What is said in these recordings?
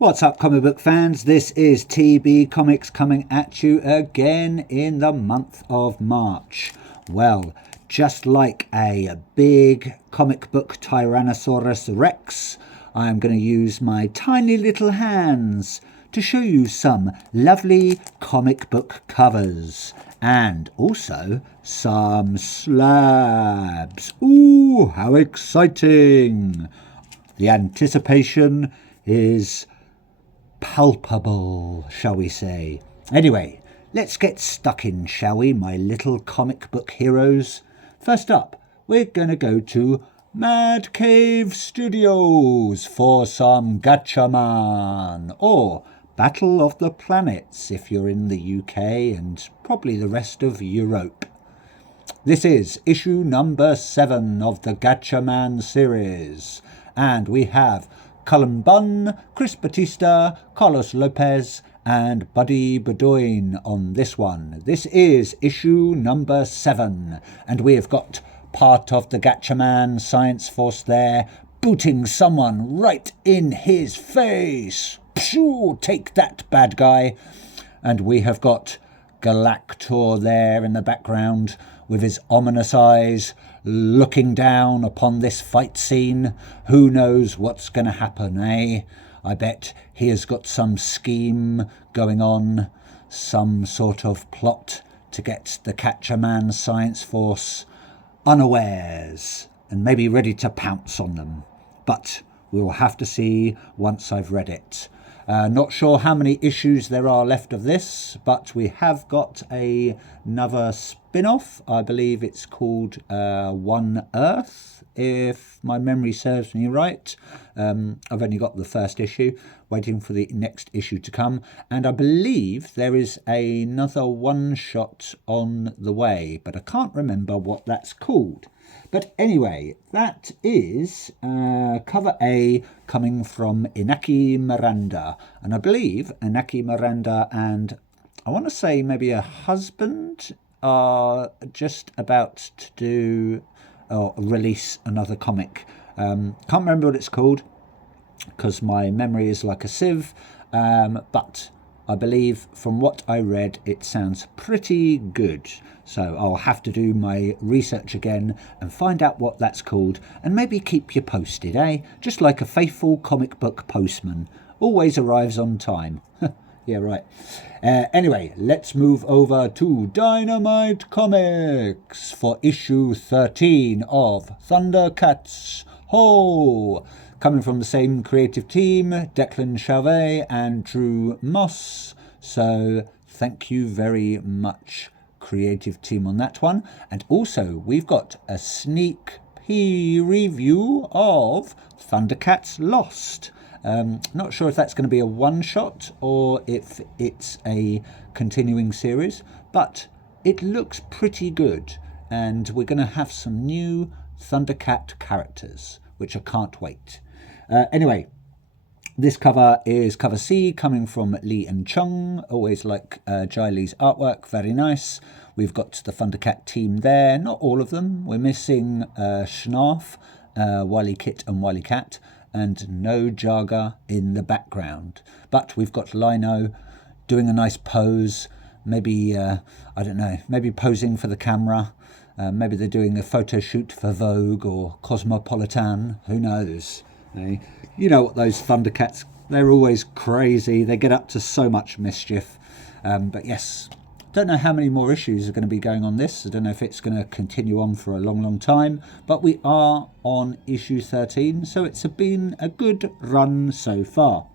What's up, comic book fans? This is TB Comics coming at you again in the month of March. Well, just like a big comic book Tyrannosaurus Rex, I'm going to use my tiny little hands to show you some lovely comic book covers and also some slabs. Ooh, how exciting! The anticipation is palpable, shall we say. Anyway, let's get stuck in, shall we, my little comic book heroes? First up, we're going to go to Mad Cave Studios for some Gatchaman, or Battle of the Planets if you're in the UK and probably the rest of Europe. This is issue number 7 of the Gatchaman series, and we have Cullen Bunn, Chris Batista, Carlos Lopez, and Buddy Bedoin on this one. This is issue number 7, and we have got part of the Gatchaman Science Force there, booting someone right in his face. Pshoo, take that, bad guy. And we have got Galactor there in the background with his ominous eyes looking down upon this fight scene. Who knows what's going to happen, eh? I bet he has got some scheme going on, some sort of plot to get the Gatchaman Science Force unawares and maybe ready to pounce on them. But we will have to see once I've read it. Not sure how many issues there are left of this, but we have got another spin-off. I believe it's called One Earth, if my memory serves me right. I've only got the first issue, waiting for the next issue to come. And I believe there is another one-shot on the way, but I can't remember what that's called. But anyway, that is cover A coming from Inaki Miranda. And I believe Inaki Miranda and I want to say maybe a husband are just about to do or release another comic. Can't remember what it's called because my memory is like a sieve. But I believe from what I read, it sounds pretty good. So I'll have to do my research again and find out what that's called and maybe keep you posted, eh? Just like a faithful comic book postman. Always arrives on time. Yeah, right. Anyway, let's move over to Dynamite Comics for issue 13 of Thundercats. Ho! Coming from the same creative team, Declan Chauvet and Drew Moss. So thank you very much, creative team, on that one. And also we've got a sneak review of Thundercats Lost. Not sure if that's going to be a one-shot or if it's a continuing series, but it looks pretty good. And we're going to have some new Thundercat characters, which I can't wait. Anyway, this cover is cover C, coming from Lee and Chung. Always like Jai Lee's artwork, very nice. We've got the Thundercat team there, not all of them. We're missing Schnarf, Wily Kit and Wily Cat, and no Jaga in the background. But we've got Lino doing a nice pose, maybe, I don't know, maybe posing for the camera. Maybe they're doing a photo shoot for Vogue or Cosmopolitan, who knows. You know what those Thundercats, they're always crazy. They get up to so much mischief. But yes, don't know how many more issues are going to be going on this. I don't know if it's going to continue on for a long, long time. But we are on issue 13, so it's been a good run so far.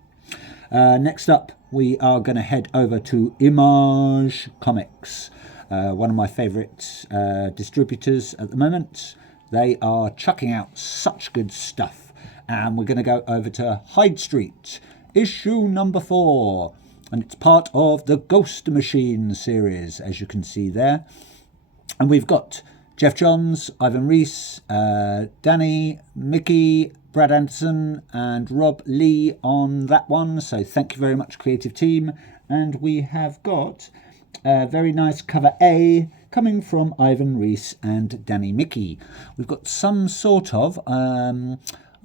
Next up, we are going to head over to Image Comics. One of my favourite distributors at the moment. They are chucking out such good stuff. And we're going to go over to Hyde Street, issue number 4. And it's part of the Ghost Machine series, as you can see there. And we've got Jeff Johns, Ivan Reis, Danny, Mickey, Brad Anderson, and Rob Lee on that one. So thank you very much, creative team. And we have got a very nice cover A coming from Ivan Reis and Danny Mickey. We've got some sort of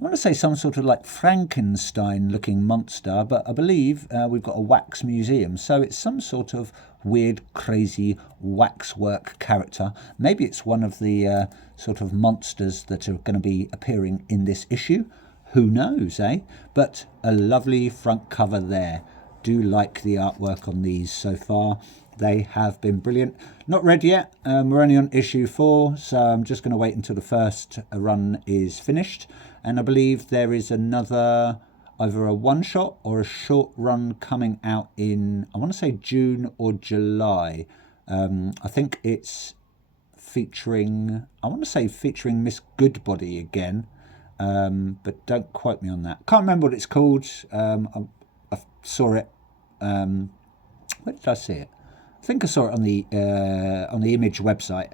want to say some sort of like Frankenstein-looking monster, but I believe we've got a wax museum, so it's some sort of weird, crazy waxwork character. Maybe it's one of the sort of monsters that are going to be appearing in this issue. Who knows, eh? But a lovely front cover there. Do like the artwork on these so far. They have been brilliant. Not read yet. We're only on issue 4, so I'm just going to wait until the first run is finished. And I believe there is another, either a one-shot or a short run coming out in, I want to say June or July. I think it's featuring, featuring Miss Goodbody again. But don't quote me on that. Can't remember what it's called. I saw it. Where did I see it? I think I saw it on the Image website.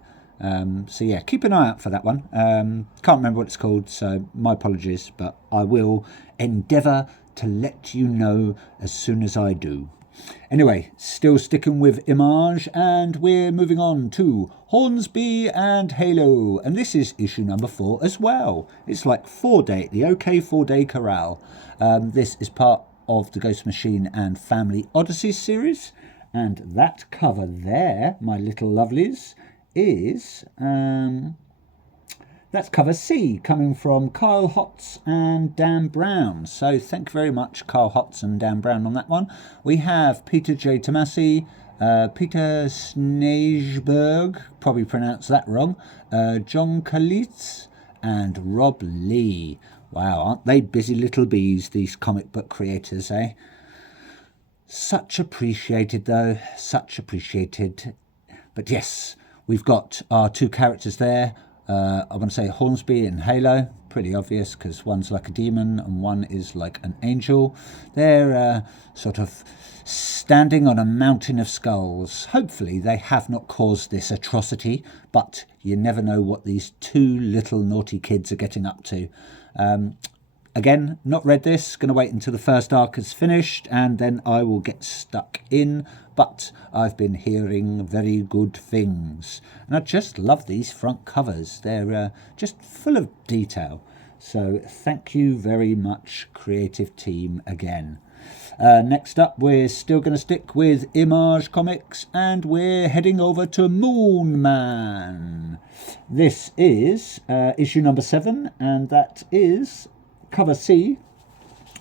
So yeah, keep an eye out for that one. Can't remember what it's called, so my apologies, but I will endeavour to let you know as soon as I do. Anyway, still sticking with Image, and we're moving on to Hornsby and Halo, and this is issue number 4 as well. It's like the OK 4-Day Corral. This is part of the Ghost Machine and Family Odyssey series, and that cover there, my little lovelies, is that's cover C, coming from Kyle Hotz and Dan Brown. So thank you very much, Kyle Hotz and Dan Brown, on that one. We have Peter J. Tomasi, Peter Snageberg, probably pronounced that wrong, John Kalitz, and Rob Lee. Wow, aren't they busy little bees, these comic book creators, eh? Such appreciated, though. Such appreciated. But yes, we've got our 2 characters there. I want to say Hornsby and Halo. Pretty obvious, because one's like a demon and one is like an angel. They're sort of standing on a mountain of skulls. Hopefully they have not caused this atrocity, but you never know what these 2 little naughty kids are getting up to. Again, not read this, going to wait until the first arc is finished and then I will get stuck in, but I've been hearing very good things. And I just love these front covers. They're just full of detail. So thank you very much, creative team, again. Next up, we're still going to stick with Image Comics, and we're heading over to Moon Man. This is issue number 7, and that is cover C,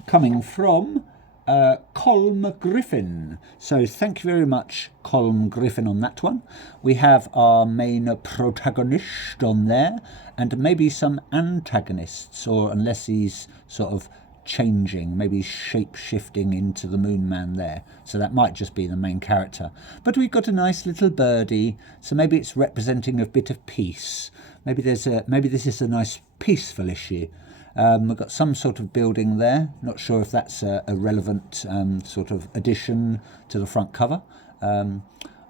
coming from Colm Griffin. So thank you very much, Colm Griffin, on that one. We have our main protagonist on there, and maybe some antagonists, or unless he's sort of changing, maybe shape-shifting into the Moon Man there. So that might just be the main character. But we've got a nice little birdie, so maybe it's representing a bit of peace. Maybe this is a nice peaceful issue. We've got some sort of building there. Not sure if that's a relevant sort of addition to the front cover. I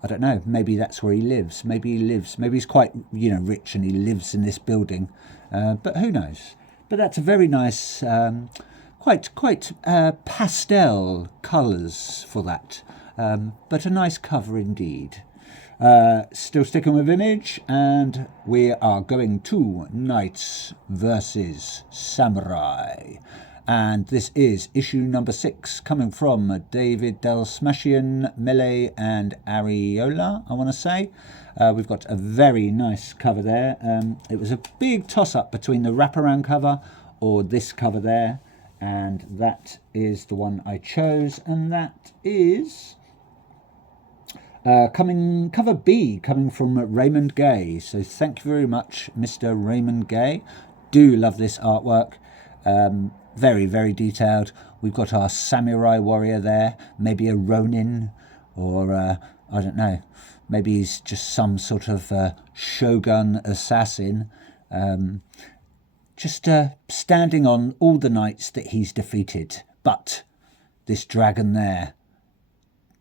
don't know. Maybe that's where he lives. Maybe he's quite, rich and he lives in this building. But who knows? But that's a very nice, quite pastel colours for that. But a nice cover indeed. Still sticking with Image, and we are going to Knights versus Samurai, and this is issue number 6, coming from David Delsmashian, Melee and Ariola, I want to say. We've got a very nice cover there. It was a big toss-up between the wraparound cover or this cover there, and that is the one I chose, and that is cover B, coming from Raymond Gay. So thank you very much, Mr. Raymond Gay. Do love this artwork. Very, very detailed. We've got our samurai warrior there, maybe a Ronin, or I don't know, maybe he's just some sort of shogun assassin, just standing on all the knights that he's defeated. But this dragon there,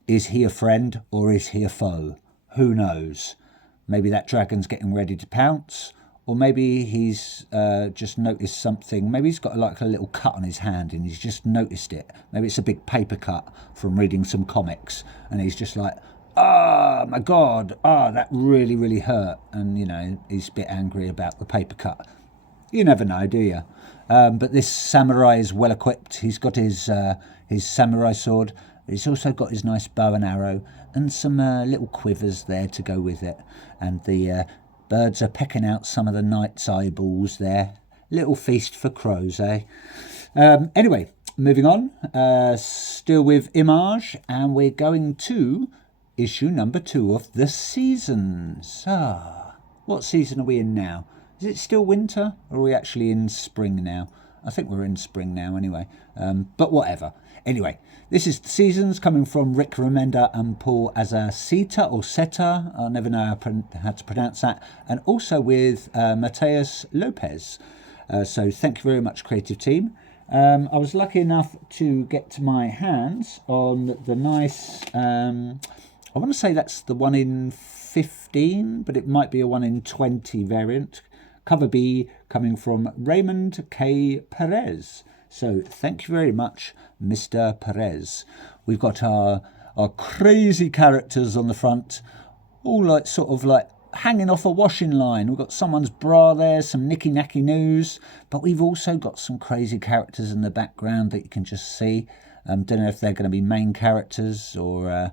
is he a friend or is he a foe? Who knows? Maybe that dragon's getting ready to pounce, or maybe he's just noticed something. Maybe he's got like a little cut on his hand and he's just noticed it. Maybe it's a big paper cut from reading some comics, and he's just like, oh my God, that really, really hurt. And, he's a bit angry about the paper cut. You never know, do you? But this samurai is well equipped. He's got his samurai sword. He's also got his nice bow and arrow and some little quivers there to go with it. And the birds are pecking out some of the knight's eyeballs there. Little feast for crows, eh? Anyway, moving on. Still with Image, and we're going to issue number 2 of The Seasons. What season are we in now? Is it still winter, or are we actually in spring now? I think we're in spring now anyway, but whatever. Anyway, this is The Seasons, coming from Rick Remender and Paul Azaceta, or Seta, I'll never know how to pronounce that, and also with Mateus Lopez. So thank you very much, creative team. I was lucky enough to get my hands on the nice, I want to say that's the 1 in 15, but it might be a 1 in 20 variant. Cover B, coming from Raymond K. Perez. So thank you very much, Mr. Perez. We've got our crazy characters on the front, all sort of like hanging off a washing line. We've got someone's bra there, some nicky-nacky news, but we've also got some crazy characters in the background that you can just see. Don't know if they're going to be main characters or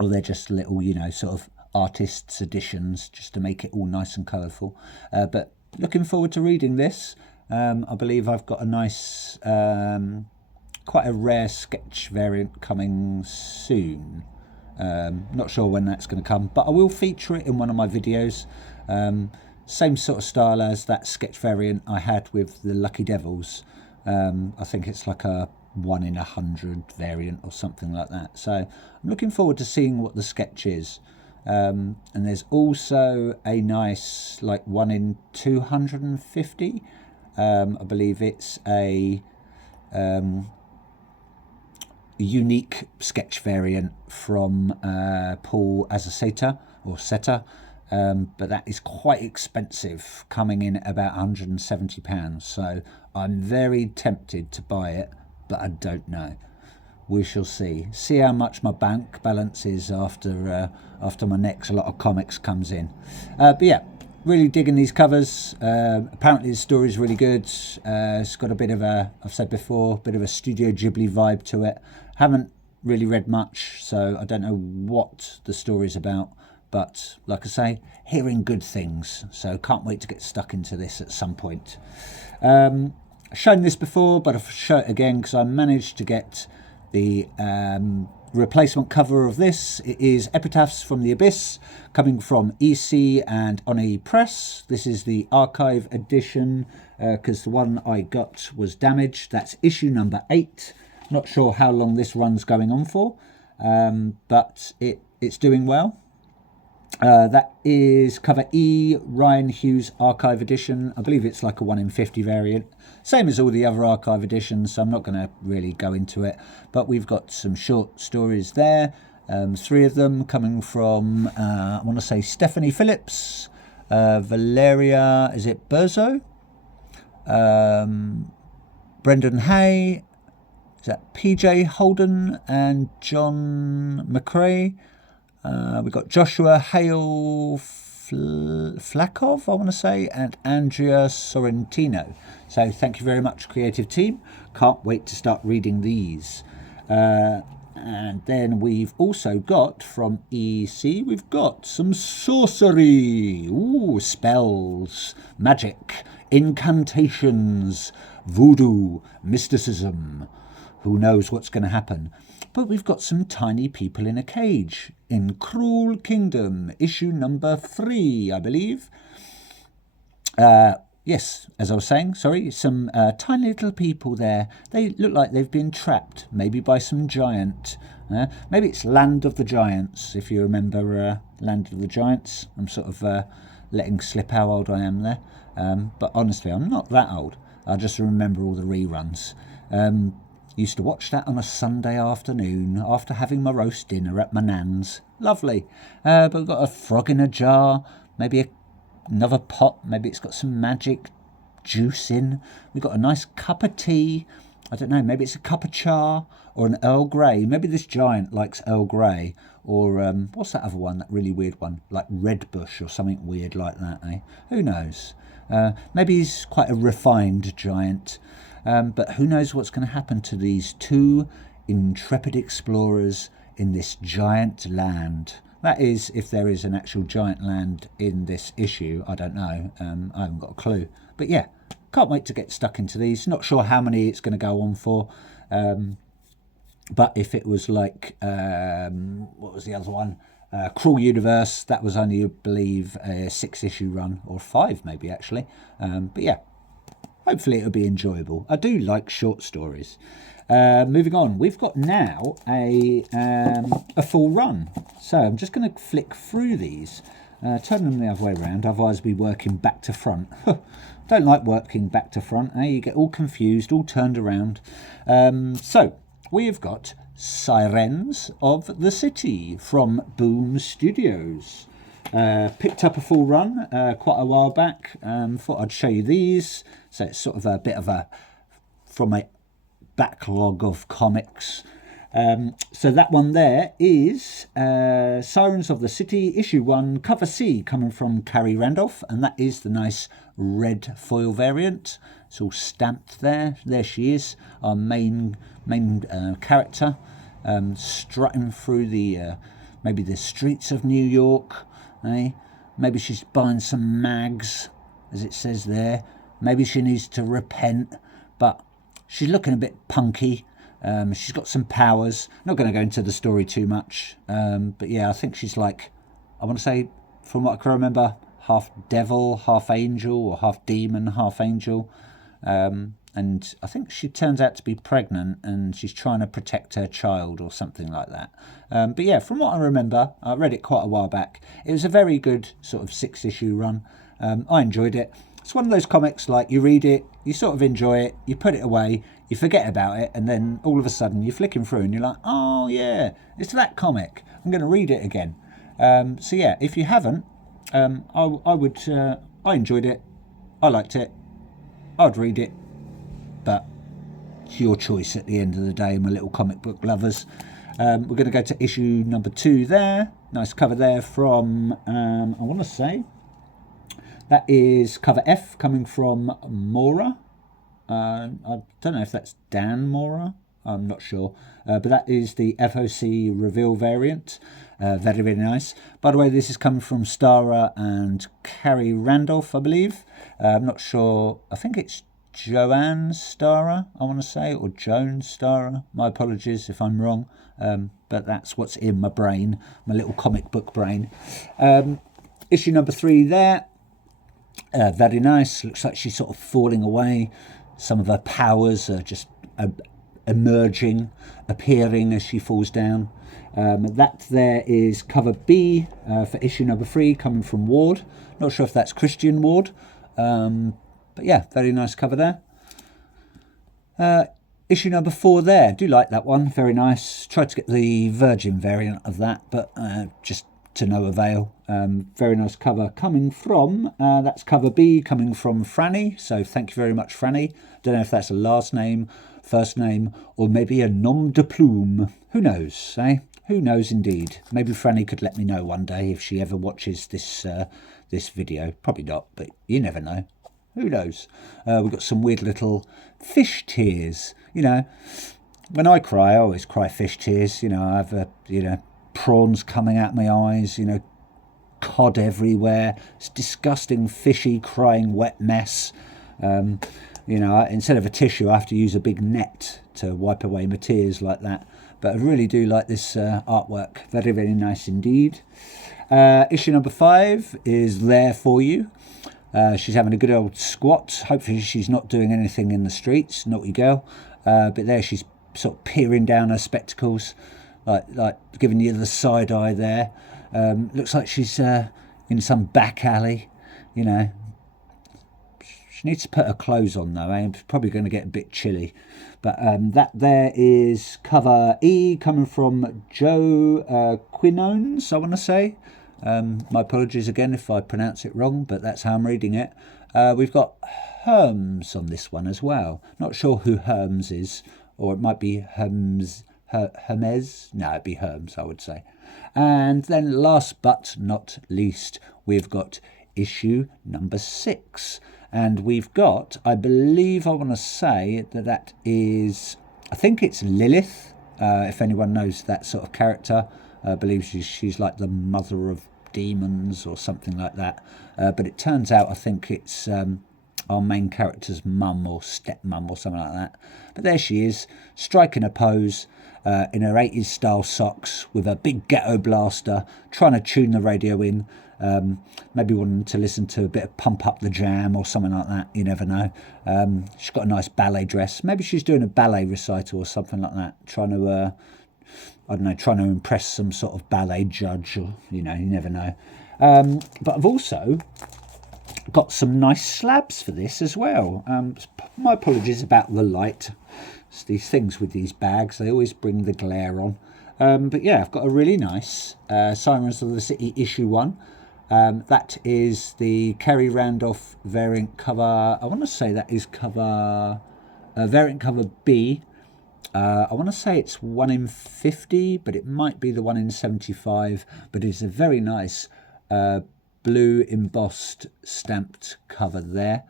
they're just little, sort of artists' additions just to make it all nice and colourful. But looking forward to reading this. I believe I've got a nice, quite a rare sketch variant coming soon. Not sure when that's going to come, but I will feature it in one of my videos. Same sort of style as that sketch variant I had with the Lucky Devils. I think it's like a 1 in 100 variant or something like that. So I'm looking forward to seeing what the sketch is. And there's also a nice like 1 in 250. I believe it's a unique sketch variant from Paul Azaceta, or Seta, but that is quite expensive, coming in at about £170. So I'm very tempted to buy it, but I don't know. We shall see how much my bank balance is after my next lot of comics comes in. But yeah, really digging these covers. Apparently the story is really good. It's got a bit of I've said before, bit of a Studio Ghibli vibe to it. Haven't really read much, so I don't know what the story's about, but like I say, hearing good things, so can't wait to get stuck into this at some point. I've shown this before, but I'll show it again because I managed to get the replacement cover of this. It is Epitaphs from the Abyss, coming from EC and Oni Press. This is the archive edition because the one I got was damaged. That's issue number 8. Not sure how long this run's going on for, but it's doing well. That is cover E, Ryan Hughes Archive Edition. I believe it's like a 1 in 50 variant. Same as all the other archive editions, so I'm not going to really go into it. But we've got some short stories there. 3 of them coming from, I want to say, Stephanie Phillips, Valeria, is it Berzo? Brendan Hay, is that PJ Holden and John McRae. We've got Joshua Hale Flakov, I want to say, and Andrea Sorrentino. So thank you very much, creative team. Can't wait to start reading these. And then we've also got from EC, we've got some sorcery. Ooh, spells, magic, incantations, voodoo, mysticism. Who knows what's going to happen? But we've got some tiny people in a cage in Cruel Kingdom, issue number 3, I believe. Yes, as I was saying, sorry, some tiny little people there. They look like they've been trapped, maybe by some giant. Maybe it's Land of the Giants, if you remember Land of the Giants. I'm sort of letting slip how old I am there. But honestly, I'm not that old. I just remember all the reruns. Used to watch that on a Sunday afternoon after having my roast dinner at my nan's. Lovely. But we've got a frog in a jar, maybe another pot, maybe it's got some magic juice in. We've got a nice cup of tea. I don't know, maybe it's a cup of char or an Earl Grey. Maybe this giant likes Earl Grey. Or what's that other one, that really weird one? Like Red Bush or something weird like that, eh? Who knows? Maybe he's quite a refined giant, but who knows what's going to happen to these two intrepid explorers in this giant land. That is, if there is an actual giant land in this issue. I don't know. I haven't got a clue. But yeah, can't wait to get stuck into these. Not sure how many it's going to go on for. But if it was like, what was the other one? Cruel Universe, that was only, I believe, a 6-issue run, or 5 maybe actually. But yeah, hopefully it'll be enjoyable. I do like short stories. Moving on, we've got now a full run. So I'm just going to flick through these, turn them the other way around, otherwise I'll be working back to front. Don't like working back to front, eh? You get all confused, all turned around. So we've got Sirens of the City from Boom Studios. Picked up a full run quite a while back. Thought I'd show you these. So it's sort of a bit of a, from a backlog of comics. So that one there is Sirens of the City, issue 1, cover C, coming from Carrie Randolph, and that is the nice red foil variant. It's all stamped there. There she is, our main character, strutting through the maybe the streets of New York. Maybe she's buying some mags, as it says there. Maybe she needs to repent, but she's looking a bit punky. She's got some powers. Not going to go into the story too much, but yeah, I think she's like, I want to say, from what I can remember, half devil, half angel, or half demon, half angel. And I think she turns out to be pregnant and she's trying to protect her child or something like that. But yeah, from what I remember, I read it quite a while back. It was a very good sort of 6-issue run. I enjoyed it. It's one of those comics, like, you read it, you sort of enjoy it, you put it away, you forget about it, and then all of a sudden you're flicking through and you're like, oh yeah, it's that comic. I'm going to read it again. So yeah, if you haven't, I enjoyed it. I liked it. I'd read it. But it's your choice at the end of the day, my little comic book lovers. We're going to go to issue number 2 there. Nice cover there from, I want to say, that is cover F, coming from Mora. I don't know if that's Dan Mora. I'm not sure. But that is the FOC reveal variant. Very, very nice. By the way, this is coming from Stara and Carrie Randolph, I believe. I'm not sure. I think it's Joanne Stara, I want to say, or Joan Stara. My apologies if I'm wrong. But that's what's in my brain, my little comic book brain. Issue number 3 there. Very nice. Looks like she's sort of falling away. Some of her powers are just emerging, appearing as she falls down. That there is cover B for issue number 3, coming from Ward. Not sure if that's Christian Ward. But yeah, very nice cover there. Issue number 4 there. Do like that one. Very nice. Tried to get the Virgin variant of that, but just to no avail. Very nice cover coming from, that's cover B, coming from Franny. So thank you very much, Franny. Don't know if that's a last name, first name, or maybe a nom de plume. Who knows, eh? Who knows indeed. Maybe Franny could let me know one day if she ever watches this this video. Probably not, but you never know. Who knows? We've got some weird little fish tears. You know, when I cry, I always cry fish tears. You know, I have prawns coming out my eyes, cod everywhere. It's disgusting, fishy, crying, wet mess. Instead of a tissue, I have to use a big net to wipe away my tears like that. But I really do like this artwork. Very, very nice indeed. Issue number 5 is there for you. She's having a good old squat. Hopefully she's not doing anything in the streets. Naughty girl. But there she's sort of peering down her spectacles, like giving you the side eye there. Looks like she's in some back alley. She needs to put her clothes on though. It's probably going to get a bit chilly. But that there is cover E, coming from Joe Quinones, I want to say. My apologies again if I pronounce it wrong, but that's how I'm reading it. We've got Herms on this one as well. Not sure who Herms is, or it might be Hermes. No, it'd be Herms, I would say. And then last but not least, we've got issue number 6. And we've got, I believe I want to say that is, I think it's Lilith, if anyone knows that sort of character. I believe she's like the mother of demons or something like that. But it turns out I think it's our main character's mum or stepmum or something like that. But there she is, striking a pose in her 80s style socks with a big ghetto blaster, trying to tune the radio in. Maybe wanting to listen to a bit of Pump Up the Jam or something like that, you never know. She's got a nice ballet dress. Maybe she's doing a ballet recital or something like that, trying to, I don't know, trying to impress some sort of ballet judge, or, you know, you never know. But I've also got some nice slabs for this as well. My apologies about the light. It's these things with these bags, they always bring the glare on. But yeah, I've got a really nice Sirens of the City issue 1. That is the Kerry Randolph variant cover. I want to say that is variant cover B. I want to say it's 1 in 50, but it might be the 1 in 75. But it's a very nice blue embossed stamped cover there.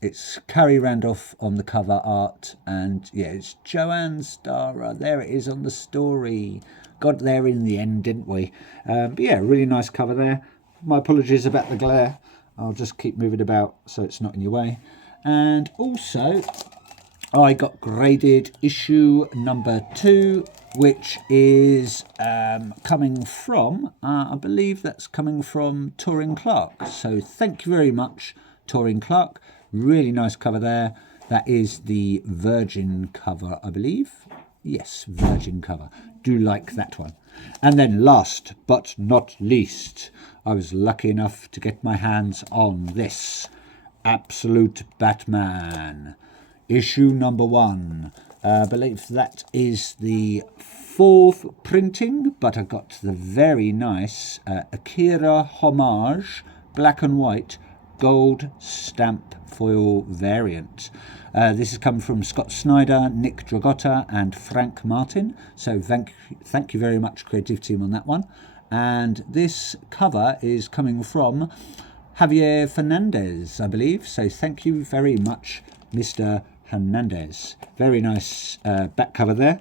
It's Kerry Randolph on the cover art, and yeah, it's Joanne Starrer. There it is on the story. Got there in the end, didn't we? But yeah, really nice cover there. My apologies about the glare. I'll just keep moving about so it's not in your way. And also, I got graded issue number 2, which is coming from, I believe that's coming from Torin Clark. So thank you very much, Torin Clark. Really nice cover there. That is the Virgin cover, I believe. Yes, Virgin cover. Do like that one. And then last but not least, I was lucky enough to get my hands on this Absolute Batman issue number 1. I believe that is the 4th printing, but I got the very nice Akira homage black and white gold stamp foil variant. This has come from Scott Snyder, Nick Dragotta and Frank Martin. So thank you very much, creative team, on that one. And this cover is coming from Javier Fernandez, I believe. So thank you very much, Mr. Hernandez. Very nice back cover there.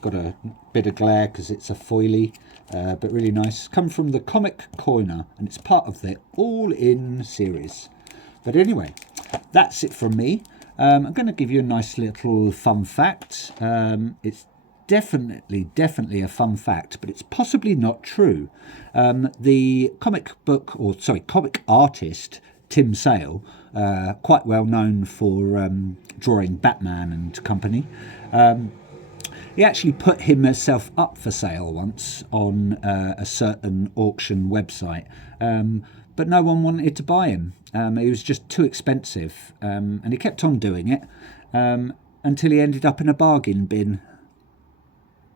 Got a bit of glare because it's a foily, but really nice. Come from the Comic Corner, and it's part of the All In series. But anyway, that's it from me. I'm going to give you a nice little fun fact. It's definitely a fun fact, but it's possibly not true. The comic artist Tim Sale, quite well known for drawing Batman and company, he actually put himself up for sale once on a certain auction website, but no one wanted to buy him. He was just too expensive, and he kept on doing it until he ended up in a bargain bin.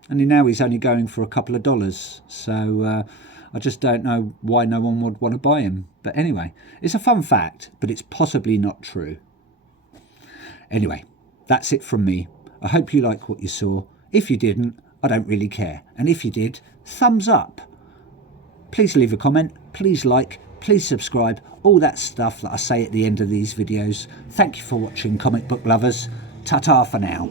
And now he's only going for a couple of dollars. So I just don't know why no one would want to buy him. But anyway, it's a fun fact, but it's possibly not true. Anyway, that's it from me. I hope you like what you saw. If you didn't, I don't really care. And if you did, thumbs up. Please leave a comment. Please like. Please subscribe. All that stuff that I say at the end of these videos. Thank you for watching, comic book lovers. Ta-ta for now.